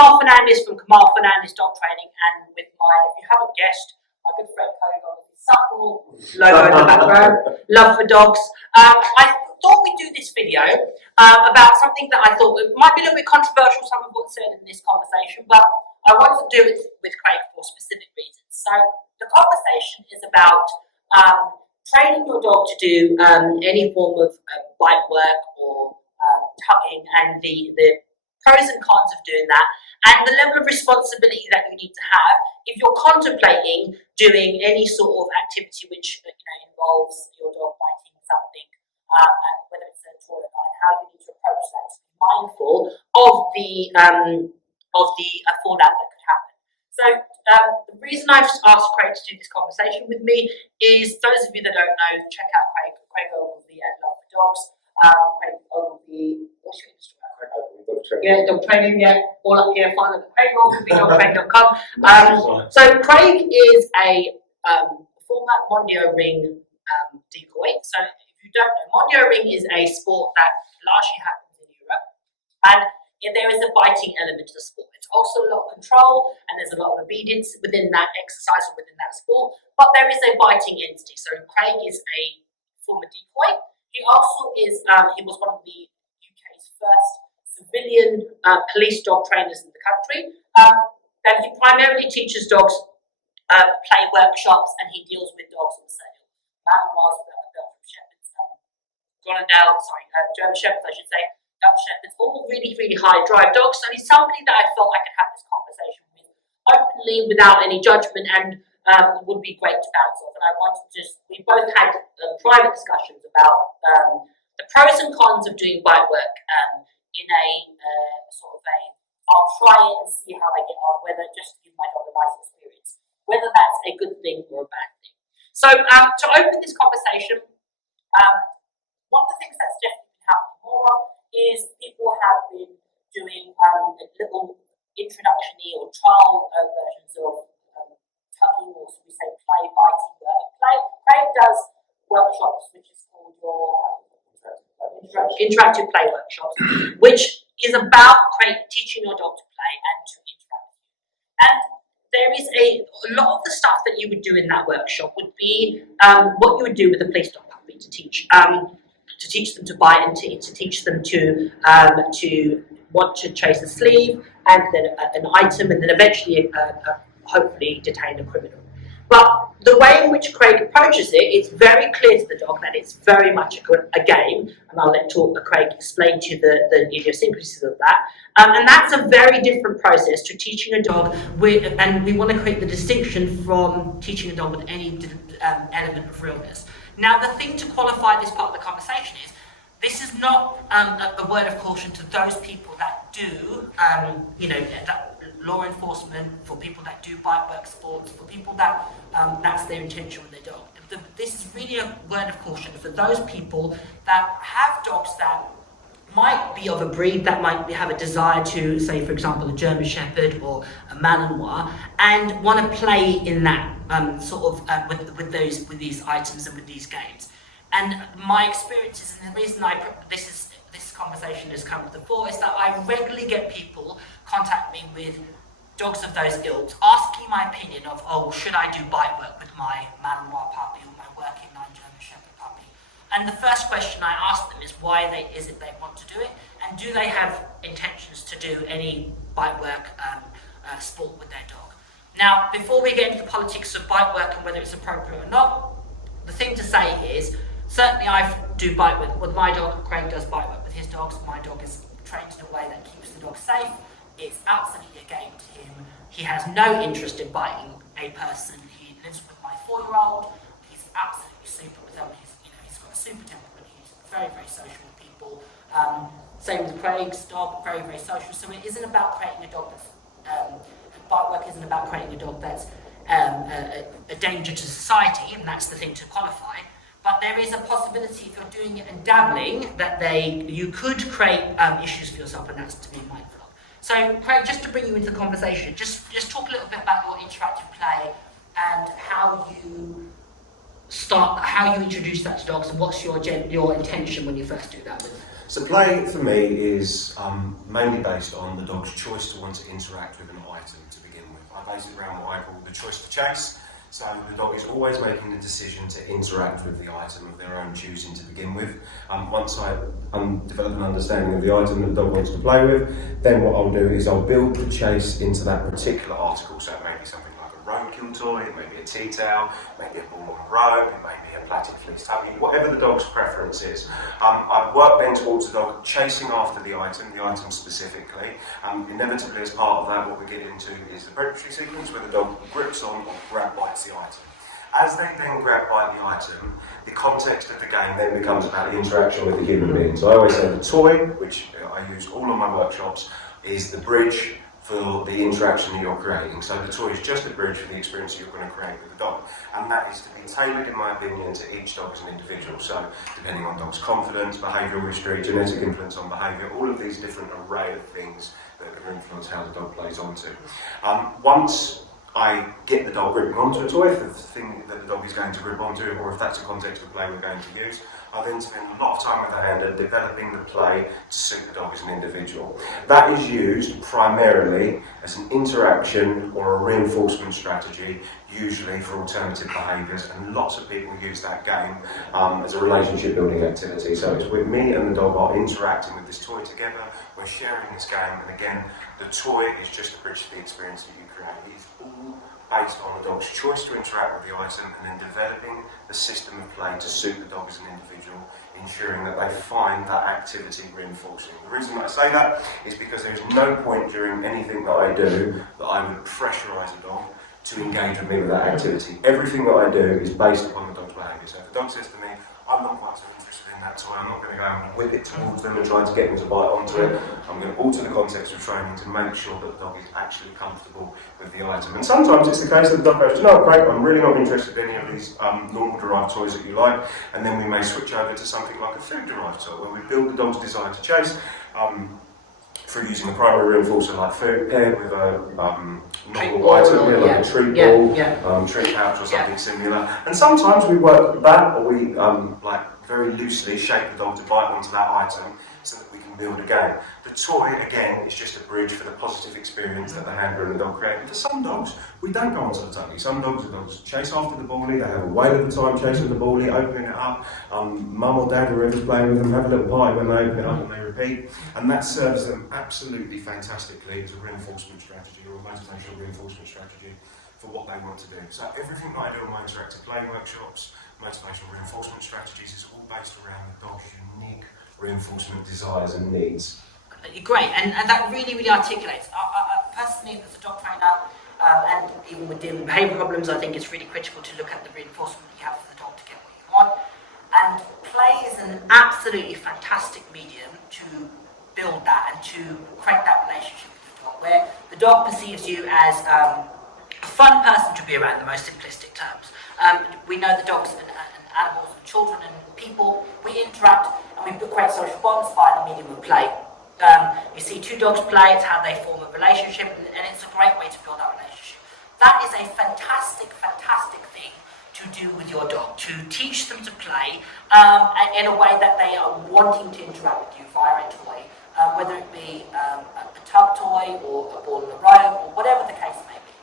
Kamal Fernandez from Kamal Fernandez Dog Training, and with my, if you haven't guessed, my good friend Craig Ogilvie, supple logo in the background, love for dogs. I thought we'd do this video about something that I thought might be a little bit controversial, some of what's said in this conversation, but I want to do it with Craig for specific reasons. So the conversation is about training your dog to do any form of bite work or tugging, and the pros and cons of doing that, and the level of responsibility that you need to have if you're contemplating doing any sort of activity which involves your dog biting something, whether it's a toy or not, and how you need to approach that to be mindful of the fallout that could happen. So the reason I've asked Craig to do this conversation with me is, those of you that don't know, check out Craig Ogilvie at Love for Dogs. Craig Ogilvie, what's your Instagram? Yeah, dog training, yeah, all up here, find it at craigogilvie.com. So Craig is a former Mondio ring decoy. So if you don't know, Mondio ring is a sport that largely happens in Europe, and there is a biting element to the sport. It's also a lot of control, and there's a lot of obedience within that exercise or within that sport, but there is a biting entity. So Craig is a former decoy. He also is, he was one of the UK's first civilian police dog trainers in the country. And he primarily teaches dogs play workshops, and he deals with dogs on sale. Malinois, Belgian Shepherds, German Shepherds, I should say, Dutch Shepherds, all really, really high drive dogs. So he's somebody that I felt I could have this conversation with openly, without any judgment, and would be great to bounce off. And I wanted to we both had private discussions about the pros and cons of doing bite work in a sort of I'll try it and see how I get on, whether just to give my dog a nice experience, whether that's a good thing or a bad thing. So to open this conversation, one of the things that's definitely been happening more of is people have been doing little introductory or trial versions of tugging, or should we say play biting work. Craig does workshops, which is called your interactive play workshops, which is about teaching your dog to play and to interact. And there is a lot of the stuff that you would do in that workshop would be what you would do with a police dog puppy to teach them to bite, and to teach them to want to chase a sleeve, and then an item, and then eventually hopefully detain a criminal. But the way in which Craig approaches it, it's very clear to the dog that it's very much a game, and I'll let Craig explain to you the idiosyncrasies of that. And that's a very different process to teaching a dog and we want to create the distinction from teaching a dog with any element of realness. Now, the thing to qualify this part of the conversation is, this is not a word of caution to those people that do, that law enforcement, for people that do bite work sports, for people that that's their intention with their dog. This is really a word of caution for those people that have dogs that might be of a breed that might have a desire to, say, for example, a German Shepherd or a Malinois, and want to play in that with these items and with these games. And my experiences, and the reason this conversation has come to the fore, is that I regularly get people contact me with dogs of those ilks, asking my opinion of, should I do bite work with my Malinois puppy or my working line German Shepherd puppy? And the first question I ask them is why is it they want to do it, and do they have intentions to do any bite work sport with their dog? Now, before we get into the politics of bite work and whether it's appropriate or not, the thing to say is, certainly I do bite work with my dog. Craig does bite work with his dogs. My dog is trained in a way that keeps the dog safe. It's absolutely a game to him. He has no interest in biting a person. He lives with my 4-year-old. He's absolutely super with them. He's got a super temperament. He's very, very social with people. Same with Craig's dog, very, very social. So it isn't about creating a dog that's bite work isn't about creating a dog that's a danger to society, and that's the thing to qualify. But there is a possibility, if you're doing it and dabbling, that you could create issues for yourself, and that's to be mindful of. So, Craig, just to bring you into the conversation, just talk a little bit about your interactive play and how you introduce that to dogs, and what's your intention when you first do that with them. So play for me is mainly based on the dog's choice to want to interact with an item to begin with. I base it around what I call the choice to chase. So the dog is always making the decision to interact with the item of their own choosing to begin with. Once I develop an understanding of the item that the dog wants to play with, then what I'll do is I'll build the chase into that particular article. So it may be something like a roadkill toy, it may be a tea towel, it may be a ball on a rope, it may be a plaited fleece tummy, whatever the dog's preference is. I work then towards the dog chasing after the item specifically. Inevitably, as part of that, what we get into is the predatory sequence where the dog grips on or grab bites the item. As they then grab by the item, the context of the game then becomes about the interaction with the human being. So I always say the toy, which I use all on my workshops, is the bridge for the interaction that you're creating. So the toy is just a bridge for the experience that you're going to create with the dog. And that is to be tailored, in my opinion, to each dog as an individual. So depending on dog's confidence, behavioural history, genetic influence on behaviour, all of these different array of things that can influence how the dog plays onto. Once I get the dog gripping onto a toy, if the thing that the dog is going to grip onto, or if that's a context of play we're going to use, I then spend a lot of time with the handler developing the play to suit the dog as an individual. That is used primarily as an interaction or a reinforcement strategy, usually for alternative behaviours, and lots of people use that game as a relationship building activity. So it's with me and the dog are interacting with this toy together, we're sharing this game, and again, the toy is just a bridge to the experience that you create. It's all based on the dog's choice to interact with the item and then developing the system of play to suit the dog as an individual, ensuring that they find that activity reinforcing. The reason that I say that is because there is no point during anything that I do that I would pressurise a dog to engage with me with that activity. Everything that I do is based upon the dog's behaviour. So if the dog says to me, I'm not quite so interested in that toy, I'm not going to go and whip it towards them and try to get them to bite onto it. I'm going to alter the context of training to make sure that the dog is actually comfortable with the item. And sometimes it's the case that the dog goes, no, Craig, I'm really not interested in any of these normal derived toys that you like, and then we may switch over to something like a food derived toy, where we build the dog's desire to chase through using a primary reinforcer like food paired with a novel item, like a treat ball, treat pouch or something similar. And sometimes we work that, or we like very loosely shape the dog to bite onto that item so that we can build a game. The toy, again, is just a bridge for the positive experience that the handler and the dog create. For some dogs, we don't go onto the tuggy. Some dogs chase after the ballie, they have a whale of a time chasing the ballie, opening it up. Mum or dad, whoever's playing with them, have a little party when they open it up and they repeat. And that serves them absolutely fantastically as a reinforcement strategy or a motivational reinforcement strategy for what they want to do. So everything that I do in my interactive play workshops, motivational reinforcement strategies, is all based around the dog's unique reinforcement desires and needs. Great, and that really, really articulates. Personally, as a dog trainer, and even with dealing with behaviour problems, I think it's really critical to look at the reinforcement that you have for the dog to get what you want. And play is an absolutely fantastic medium to build that and to create that relationship with the dog, where the dog perceives you as a fun person to be around in the most simplistic terms. We know that dogs and animals and children and people, we interact and we create social bonds via the medium of play. You see two dogs play, it's how they form a relationship, and it's a great way to build that relationship. That is a fantastic, fantastic thing to do with your dog, to teach them to play in a way that they are wanting to interact with you via a toy, whether it be a tug toy or a ball and a rope or whatever the case may be.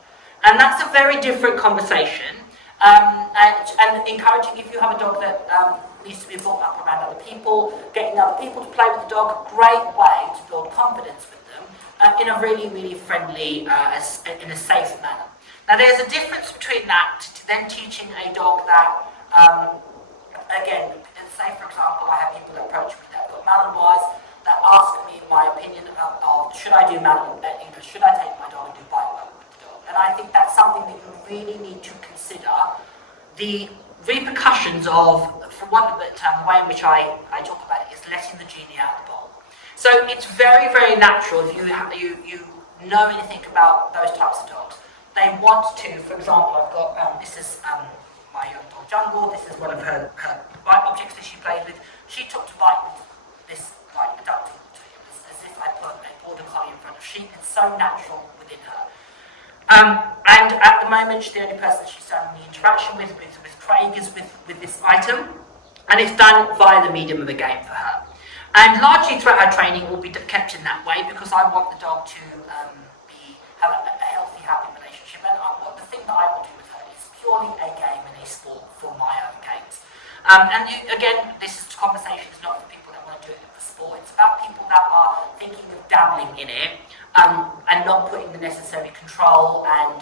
And that's a very different conversation, and encouraging if you have a dog that needs to be brought up around other people, getting other people to play with the dog, great way to build confidence with them in a really, really friendly, in a safe manner. Now there's a difference between that to then teaching a dog that, again, say for example, I have people that approach me that have got Malinois that ask me my opinion of should I do should I take my dog and do bite work with the dog? And I think that's something that you really need to consider the repercussions of, for want of a term, the way in which I talk about it is letting the genie out of the bowl. So it's very, very natural if you know anything about those types of dogs. They want to, for example, I've got, this is my young dog Jungle, this is one of her bite objects that she plays with. She took to bite with this like duck to him, as if I put a border collie in front of sheep. It's so natural within her. And at the moment, the only person she's done the interaction with Craig is with this item, and it's done via the medium of a game for her. And largely throughout our training will be kept in that way because I want the dog to have a healthy, happy relationship. And the thing that I will do with her is purely a game and a sport for my own games. Again, this conversation is not for people that want to do it for sport. It's about people that are thinking of dabbling in it and not putting the necessary control and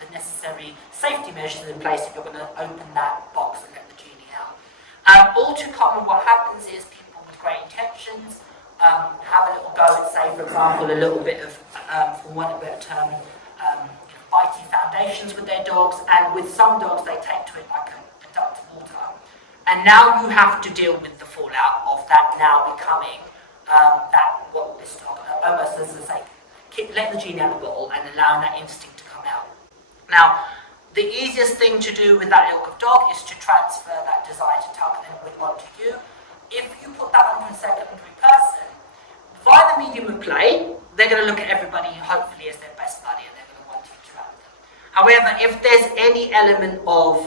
the necessary safety measures in place if you're going to open that box and let the genie out. All too common, what happens is people with great intentions have a little go at, say, for example, a little bit of, for want of a better term, bitey foundations with their dogs, and with some dogs they take to it like a duck to water. And now you have to deal with the fallout of that now becoming what this dog, almost as I say, let the genie out of the bottle and allowing that instinct to come out. Now, the easiest thing to do with that ilk of dog is to transfer that desire to tuck them with onto you. If you put that onto a secondary person, via the medium of play, they're going to look at everybody hopefully as their best buddy and they're going to want to interact with them. However, if there's any element of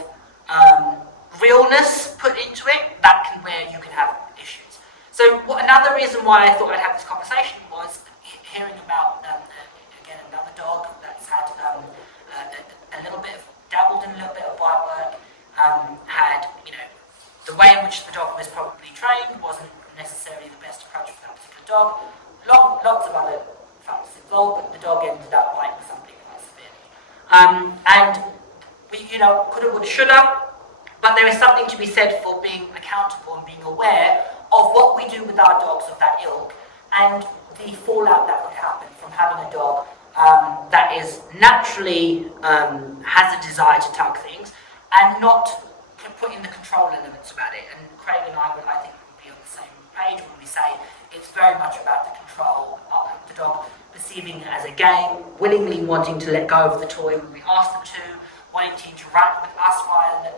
realness put into it, that can where you can have issues. So another reason why I thought I'd have this conversation was hearing about, again, another dog that's had a little bit of, dabbled in a little bit of bite work, had, the way in which the dog was probably trained wasn't necessarily the best approach for that particular dog. Lots of other factors involved, but the dog ended up biting something quite severely. And we, coulda, woulda, shoulda, but there is something to be said for being accountable and being aware of what we do with our dogs of that ilk and the fallout that would happen from having a dog that is naturally has a desire to tug things and not putting the control elements about it. And Craig and I think, would be on the same page when we say it's very much about the control of the dog perceiving it as a game, willingly wanting to let go of the toy when we ask them to, wanting to interact with us via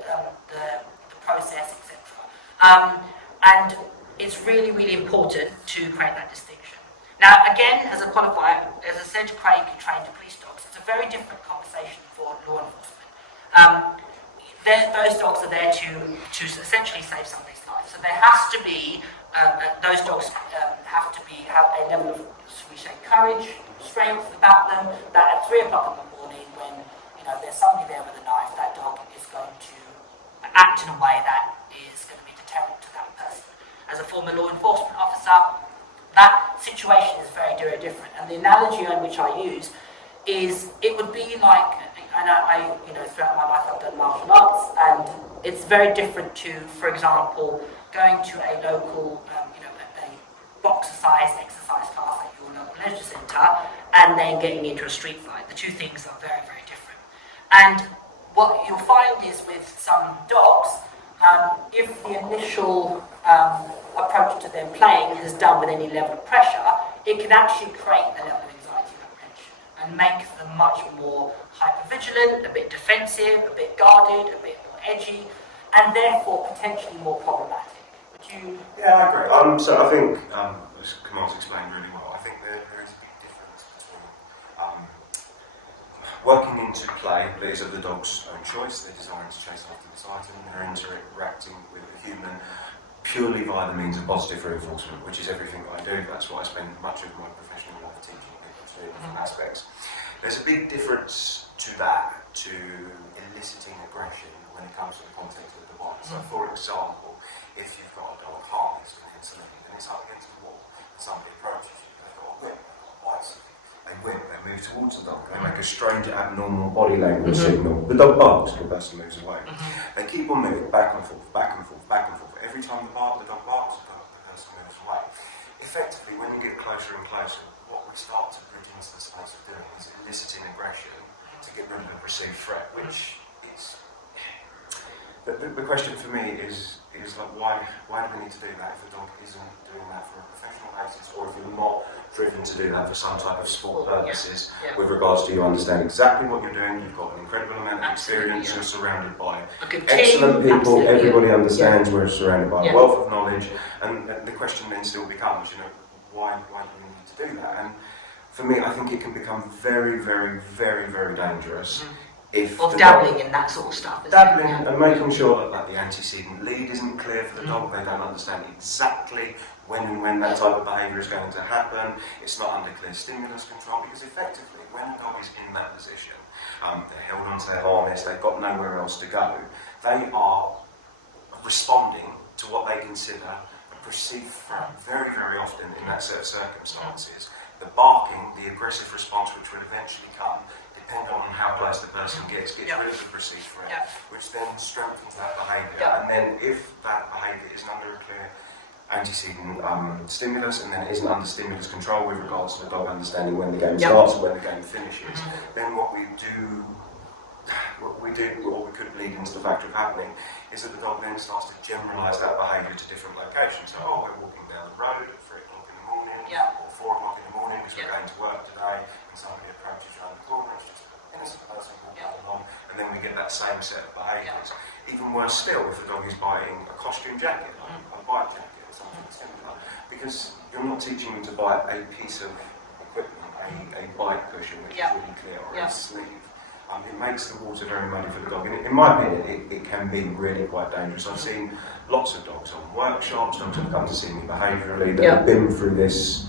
the process, etc. And it's really, really important to create that distinction. Now, again, as a qualifier, as I said, Craig trained police dogs. It's a very different conversation for law enforcement. Those dogs are there to essentially save somebody's life. So there has to be, those dogs have a level of, we say, courage, strength about them, that at 3 o'clock in the morning when there's somebody there with a knife, that dog is going to act in a way that is going to be deterrent to that person. As a former law enforcement officer, that situation is very, very different. And the analogy on which I use is it would be like, and I throughout my life I've done martial arts, and it's very different to, for example, going to a local, a boxercise exercise class at your local leisure centre, and then getting into a street fight. The two things are very, very different. And what you'll find is with some dogs, if the initial approach to them playing has done with any level of pressure, it can actually create a level of anxiety and apprehension and make them much more hypervigilant, a bit defensive, a bit guarded, a bit more edgy, and therefore potentially more problematic. Would you? Yeah, I agree. So I think, as Kamal's explained really well, I think there is a big difference between working into play that is of the dog's own choice, they're desiring to chase after this item, they're interacting with a human purely via the means of positive reinforcement, which is everything I do. That's what I spend much of my professional life teaching people to do in different aspects. There's a big difference to that, to eliciting aggression when it comes to the context of the bite. So for example, if you've got a dog harnessed against something and it's up against the wall, and somebody approaches you, they've got a whip, bites, they whip, they move towards the dog, they make a strange abnormal body language signal. The dog barks, the person moves away. They keep on moving back and forth, back and forth, back and forth. Every time the dog barks, the person moves away. Effectively, when you get closer and closer, what we start to bridge into the space of doing is eliciting aggression to get rid of a perceived threat, which is... The question for me is like, why do we need to do that if the dog isn't doing that for a professional basis, or if you're not driven to do that for some type of sport purposes, with regards to you understand exactly what you're doing, you've got an incredible amount of experience, you're surrounded by excellent people, everybody understands we're surrounded by a wealth of knowledge, and the question then still becomes, why do we need to do that? And for me, I think it can become very, very, very, very dangerous if of dabbling in that sort of stuff. Dabbling and making sure that the antecedent lead isn't clear for the dog. They don't understand exactly when that type of behaviour is going to happen. It's not under clear stimulus control, because effectively when a dog is in that position, they're held onto their harness, they've got nowhere else to go, they are responding to what they consider a perceived threat very, very often in that set of circumstances. The barking, the aggressive response which will eventually come, depending on how close the person gets rid of the perceived threat, which then strengthens that behaviour. And then if that behaviour isn't under a clear antecedent stimulus, and then it isn't under stimulus control with regards to the dog understanding when the game starts and when the game finishes, then what we do, or we could lead into the factor of happening, is that the dog then starts to generalise that behaviour to different locations. So, we're walking down the road at 3 o'clock in the morning, or 4 o'clock in the morning because we're going to work today, and somebody approaches around the corner, it's just an innocent person walking along, and then we get that same set of behaviours. Even worse still, if the dog is biting a costume jacket, like a bike jacket, something similar, because you're not teaching them to bite a piece of equipment, a bike cushion, which is really clear, or a sleeve. It makes the water very muddy for the dog. In my opinion, it can be really quite dangerous. I've seen lots of dogs on workshops, dogs have come to see me behaviourally, that have been through this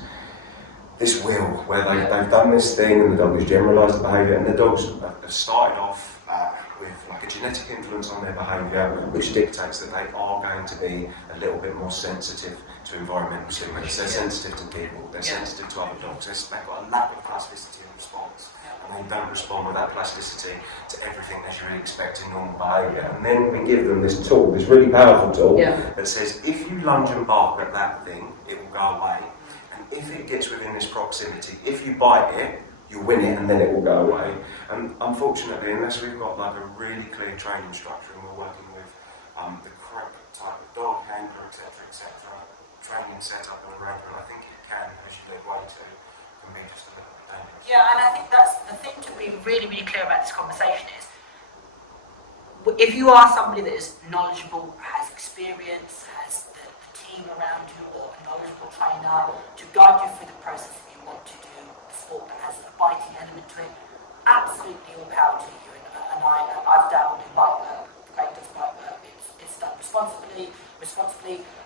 wheel where they've done this thing and the dog has generalised the behaviour, and the dogs have started off with like a genetic influence on their behaviour, which dictates that they are going to be a little bit more sensitive to environmental stimulus. They're sensitive to people, they're sensitive to other dogs, they've got a lack of plasticity in response, and they don't respond with that plasticity to everything as you would expect in normal behaviour. And then we give them this tool, this really powerful tool, that says if you lunge and bark at that thing, it will go away, and if it gets within this proximity, if you bite it, you'll win it and then it will go away. And unfortunately, unless we've got like a really clear training structure and we're working with the correct type of dog, handler, etc., training setup and arrangement, I think it can, as you lead way to, can be just a little bit dangerous. Yeah, and I think that's the thing to be really, really clear about this conversation is, if you are somebody that is knowledgeable, has experience, has the team around you, or a knowledgeable trainer to guide you through the process that you want to do, a sport that has a biting element to it, absolutely all power to you. And I've dabbled in bite work, Craig does bite work, it's done responsibly.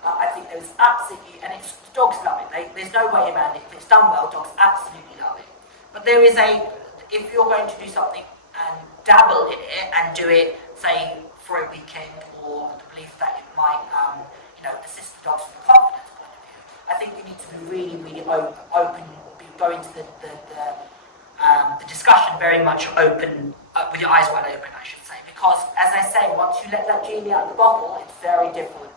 I think there is absolutely, and it's, dogs love it, there's no way around it. If it's done well, dogs absolutely love it. But there is if you're going to do something and dabble in it and do it, say, for a weekend, or the belief that it might, assist the dogs from a confidence point of view, I think you need to be really, really open, go into the discussion very much open, with your eyes wide open, I should say, because, as I say, once you let that genie out of the bottle, it's very difficult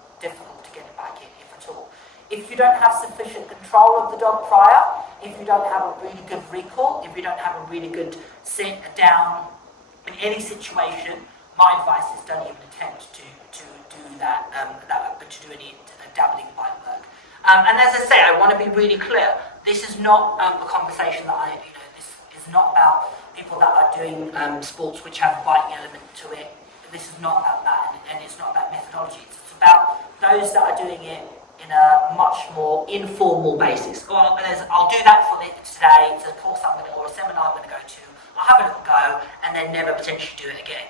to get it back in, if at all. If you don't have sufficient control of the dog prior, if you don't have a really good recall, if you don't have a really good sit down in any situation, my advice is don't even attempt to do that, but to do any dabbling bite work. And as I say, I want to be really clear. This is not a conversation that this is not about people that are doing sports which have a biting element to it. This is not about that, and it's not about methodology. It's about those that are doing it in a much more informal basis. Well, I'll do that for today. It's a course or a seminar I'm going to go to. I'll have a little go, and then never potentially do it again.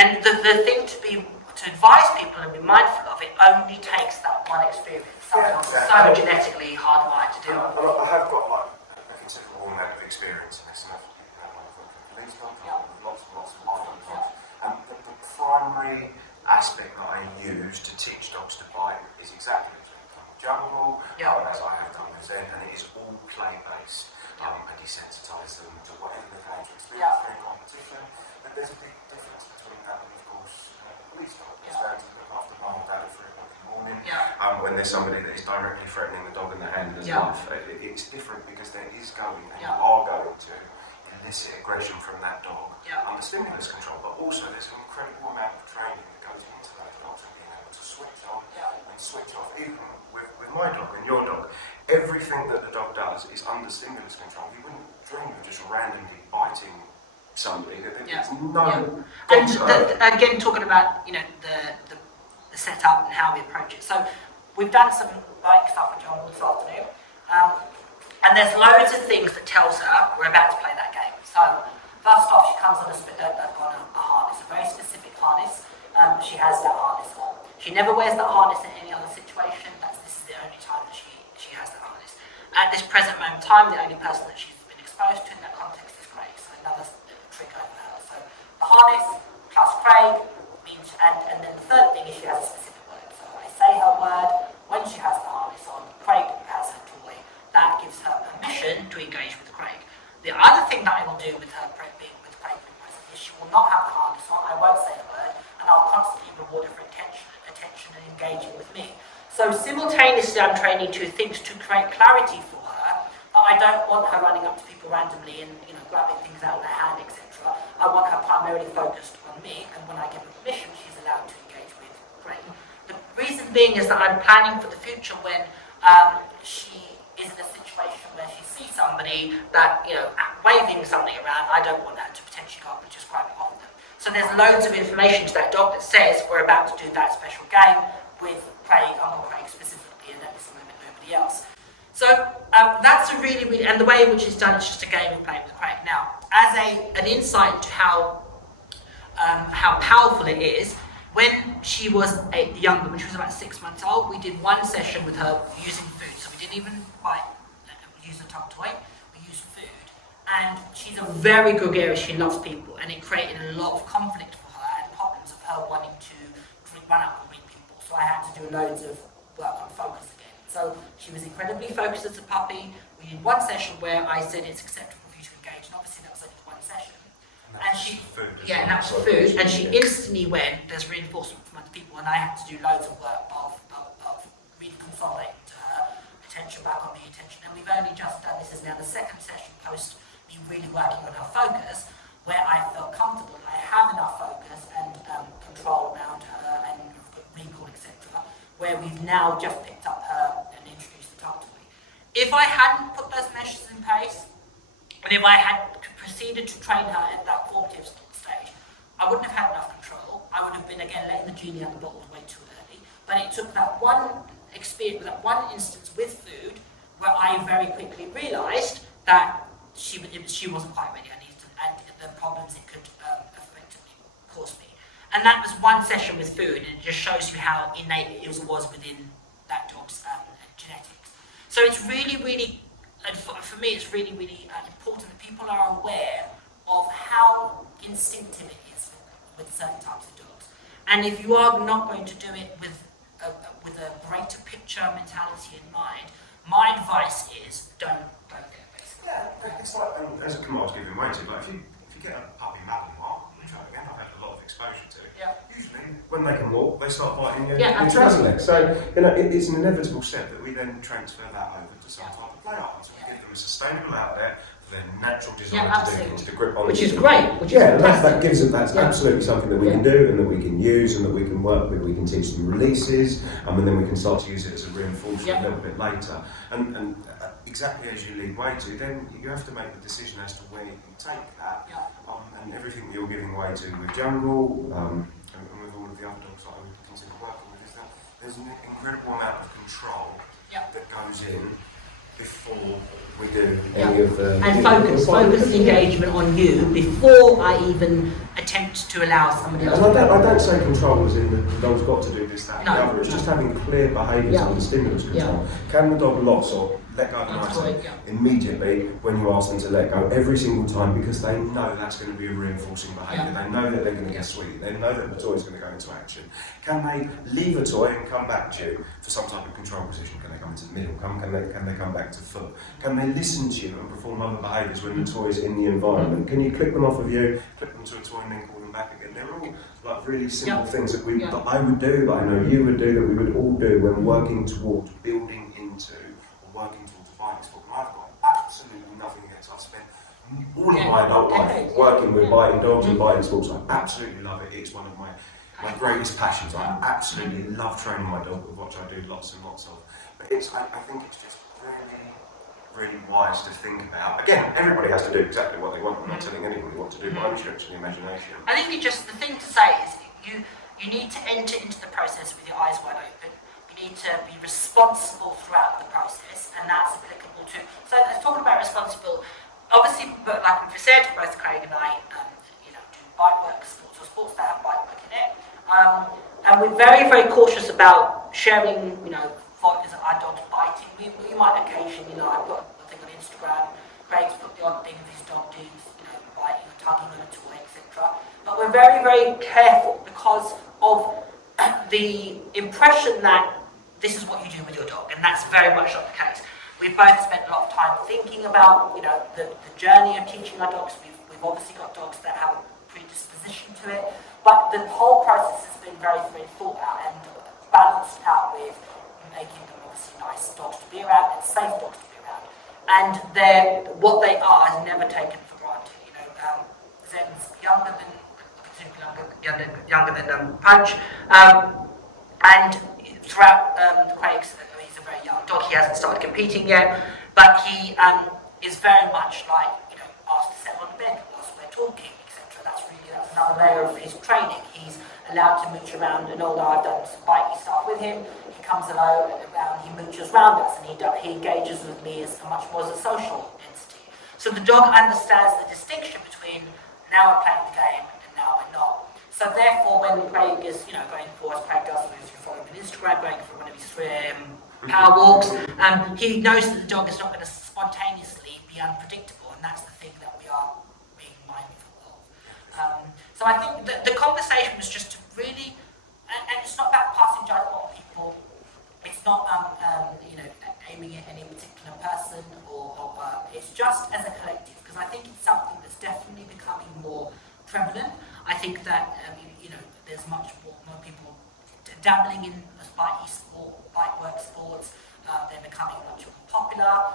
And the thing to advise people and be mindful of, it only takes that one experience. Something so genetically hardwired to do. I have got like a considerable amount of experience in this, and I've worked with police dogs, lots and lots of dogs. And the primary aspect that I use to teach dogs to bite is exactly the jungle, as I have done with Zen, and it is all play-based. I desensitise them to whatever they're going to experience through competition. But there's a big difference between that and, of course, police dog. It's going to look after mum and dad at 3 o'clock in the morning. When there's somebody that is directly threatening the dog and the handler's life, it's different because there is going, and you are going to elicit aggression from that dog under stimulus control, but also there's an incredible amount of training that goes into those dogs and being able to switch on and switch off. Even with my dog and your dog, everything that the dog does is under stimulus control. You wouldn't dream of just randomly biting somebody. There's no. And again, talking about the setup and how we approach it. So we've done some bike stuff with John this afternoon, and there's loads of things that tells her we're about to play that game. So First off, she comes on a harness, a very specific harness. She has that harness on. She never wears that harness in any other situation. This is the only time that she has that harness. At this present moment in time, the only person that she's been exposed to in that context is Craig. So another trick over her. So the harness plus Craig means, and then the third thing is she has a specific word. So I say her word when she has the harness on. Craig has her toy. That gives her permission to engage with Craig. The other thing that I will do with her being with Craig being present is she will not have the harness on. I won't say a word, and I'll constantly reward her for attention and engaging with me. So simultaneously, I'm training two things to create clarity for her. But I don't want her running up to people randomly and grabbing things out of their hand, etc. I want her primarily focused on me, and when I give her permission, she's allowed to engage with Craig. The reason being is that I'm planning for the future when she is in a situation where she sees somebody that waving something around. I don't want her to potentially go up and just grab it off them. So there's loads of information to that dog that says we're about to do that special game with Craig, I'm on Craig specifically, and at this moment nobody else. So that's a really, and the way in which it's done is just a game of playing with Craig. Now, as an insight to how powerful it is, when she was younger, when she was about 6 months old, we did one session with her using food. So we didn't even use a tongue toy, we used food. And she's a very gregarious, she loves people, and it created a lot of conflict for her and problems of her wanting to run up and greet people. So I had to do loads of work on focus again. So she was incredibly focused as a puppy. We did one session where I said it's acceptable for you to engage, and obviously that was only one session. And she, and that was food, and she instantly went, there's reinforcement from other people, and I had to do loads of work of really consolidating to her, attention back on me, attention, and we've only just done, this is now the second session post me really working on her focus, where I felt comfortable, I have enough focus and control around her and recall, etc., where we've now just picked up her and introduced the tongue toy. If I hadn't put those measures in place, and if I had proceeded to train her at that formative stage, I wouldn't have had enough control. I would have been, again, letting the genie out of the bottle way too early. But it took that one experience, that one instance with food, where I very quickly realised that she wasn't quite ready. And the problems it could effectively cause me. And that was one session with food, and it just shows you how innate it was within that dog's genetics. So it's really, and for me, it's really important that people are aware of how instinctive it is with certain types of dogs. And if you are not going to do it with a greater picture mentality in mind, my advice is don't get it, basically. Yeah, it's like, as Kamal's giving way to, like if you get a puppy Malinois, which I've had a lot of exposure to, usually when they can walk, they start biting your trouser leg. So it's an inevitable step that we then transfer that over to some type of play art. So we give them a sustainable outlet for their natural desire to do things, to grip on. Which is great. That gives them, that's absolutely something that we can do and that we can use and that we can work with. We can teach them releases, and then we can start to use it as a reinforcement a little bit later. And exactly as you lead way to, then you have to make the decision as to where you take that. And everything that you're giving way to with Jungle, and with all of the other dogs that I would consider working with, is that there's an incredible amount of control that goes in before we do any of the... And focus engagement on you before I even attempt to allow somebody else. And I don't say control as in the dog's got to do this, that, and the other. It's just having clear behaviours under stimulus control. Can the dog lots or let go of an item immediately when you ask them to let go every single time, because they know that's going to be a reinforcing behaviour. They know that they're going to get sweet. They know that the toy is going to go into action. Can they leave a toy and come back to you for some type of control position? Can they come into the middle? Can they come back to foot? Can they listen to you and perform other behaviours when the toy is in the environment? Can you click them off of you, click them to a toy and then call them back again? They're all like really simple things that that I would do, that I know you would do, that we would all do when working towards building into or working towards a biting sport. And I've got absolutely nothing against. I've spent all of my adult life working with biting dogs and biting sports. I absolutely love it. It's one of my greatest passions. I absolutely love training my dog, which I do lots and lots of. But I think it's just really wise to think about. Again, everybody has to do exactly what they want. I'm not telling anybody what to do, but I'm stretching the imagination. I think the thing to say is you need to enter into the process with your eyes wide open. You need to be responsible throughout the process, and that's applicable to. So talking about responsible, obviously, but like we said, both Craig and I, do bite work sports or sports that have bite work in it. And we're very, very cautious about sharing, photos of our dogs biting. We might occasionally, I put a thing on Instagram, Craig's put the odd thing of his dog doing, biting or tugging on a toy, etc. But we're very, very careful because of the impression that this is what you do with your dog, and that's very much not the case. We've both spent a lot of time thinking about, the journey of teaching our dogs. We've obviously got dogs that have a predisposition to it, but the whole process has been very, very thought out and balanced out with making them obviously nice dogs to be around and safe dogs to be around. And what they are is never taken for granted. Zen's younger than Punch, and throughout Craig's, he's a very young dog. He hasn't started competing yet, but he is very much like asked to settle on the bed whilst we're talking, etc. That's another layer of his training. He's allowed to mooch around, and although I've done some bitey stuff with him, he comes around, he mooches around us, and he engages with me as much more as a social entity. So the dog understands the distinction between now we're playing the game and now we're not. So therefore, when Craig is, going for, as Craig does, if you follow him on Instagram, going for one of his power walks, he knows that the dog is not going to spontaneously be unpredictable, and that's the thing that we are being mindful of. So I think the conversation was just to really, and it's not about passing judgment on people. It's not, aiming at any particular person, or it's just as a collective, because I think it's something that's definitely becoming more prevalent. I think that there's much more people dabbling in bite work sports. They're becoming much more popular.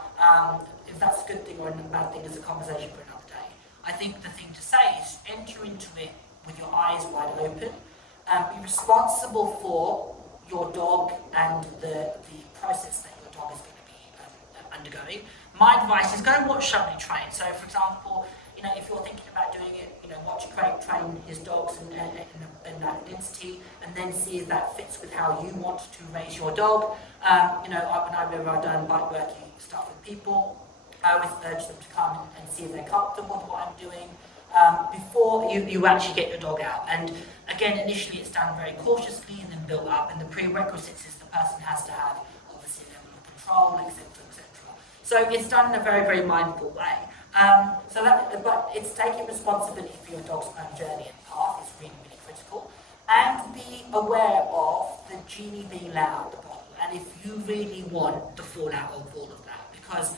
If that's a good thing or a bad thing is a conversation for another day. I think the thing to say is enter into it with your eyes wide open. Be responsible for your dog and the process that your dog is going to be undergoing. My advice is go and watch somebody train. So, for example, if you're thinking about doing it, watch Craig train his dogs in that density, and then see if that fits with how you want to raise your dog. When I've done bite working stuff with people, I always urge them to come and see if they're comfortable with what I'm doing before you actually get your dog out. And again, initially it's done very cautiously and then built up, and the prerequisites is the person has to have obviously a level of control, etc., etc. So it's done in a very, very mindful way. But it's taking responsibility for your dog's own journey and path is really, really critical. And be aware of the genie being loud at the bottom. And if you really want the fallout of all of that, because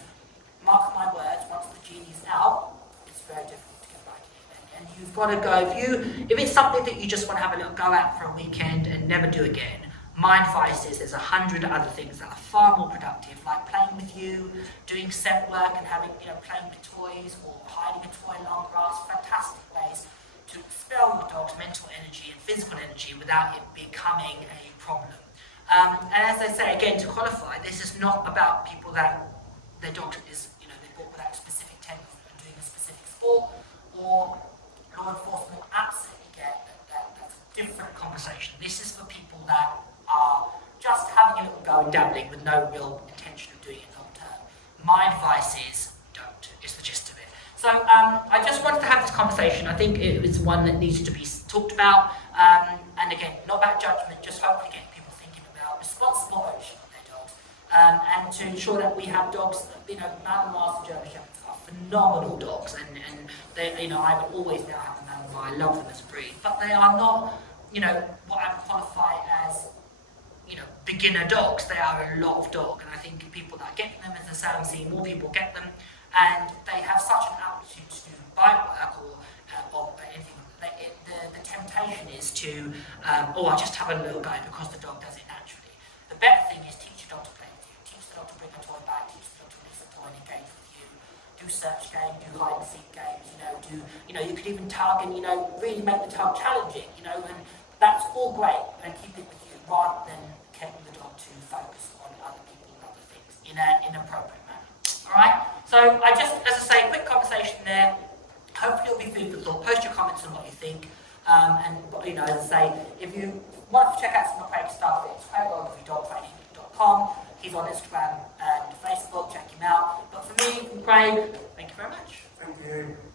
mark my words, once the genie's out, it's very difficult to get back in. And you've got to go, if it's something that you just want to have a little go at for a weekend and never do again, my advice is there's 100 other things that are far more productive, like playing with you, doing scent work and having, playing with toys or hiding a toy in long grass. Fantastic ways to expel your dog's mental energy and physical energy without it becoming a problem. And as I say, again, to qualify, this is not about people that their dog is, they bought without specific technique and doing a specific sport, or law enforcement absolutely get that's a different conversation. This is for people that are just having a little go and dabbling with no real intention of doing it long term. My advice is don't, is the gist of it. So I just wanted to have this conversation. I think it is one that needs to be talked about. And again, not about judgment, just hopefully getting people thinking about responsible ownership of their dogs. And to ensure that we have dogs, Malinois and German Shepherds are phenomenal dogs. And they, I would always now have a Malinois. I love them as a breed. But they are not, what I would qualify as beginner dogs. They are a lot of dog, and I think people that are getting them, as I say, I'm seeing more people get them, and they have such an aptitude to do bite work or anything. The temptation is to, I just have a little go because the dog does it naturally. The better thing is teach your dog to play with you, teach the dog to bring a toy back, teach the dog to release a toy and engage with you, do search game, do hide and seek games, you could even tug and, really make the tug challenging, and that's all great, and keep it with you rather than getting the dog to focus on other people and other things in an appropriate manner. Alright? So I just, as I say, quick conversation there. Hopefully it'll be food for thought. Post your comments on what you think. And as I say, if you want to check out some of Craig's stuff, it's craigogilviedogtraining.com. He's on Instagram and Facebook, check him out. But for me, Craig, thank you very much. you.